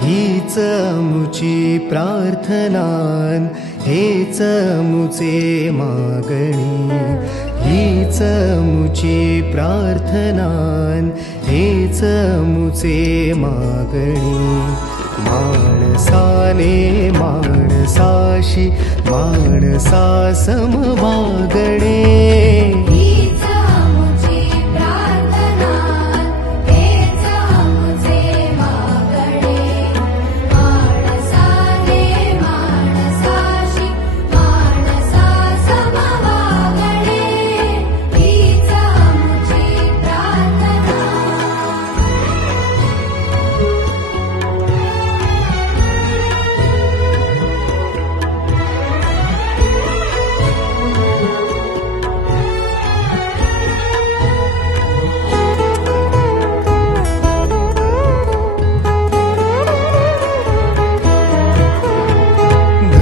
हीच मुची प्रार्थनान हेच मुचे मागणी, हीच मुची प्रार्थनान हेच मुचे मागणी. माणसाने माणसाशी माणसा समवागणे,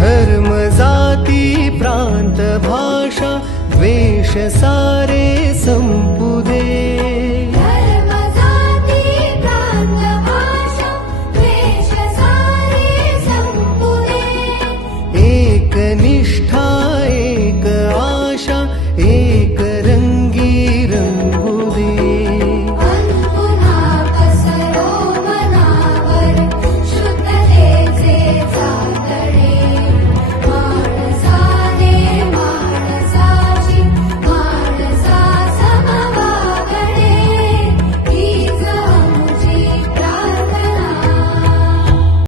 धर्म जाती प्रांत भाषा द्वेष सारे संपू दे. धर्म जाती प्रांत भाषा द्वेष सारे संपू दे. एक निष्ठा एक आशा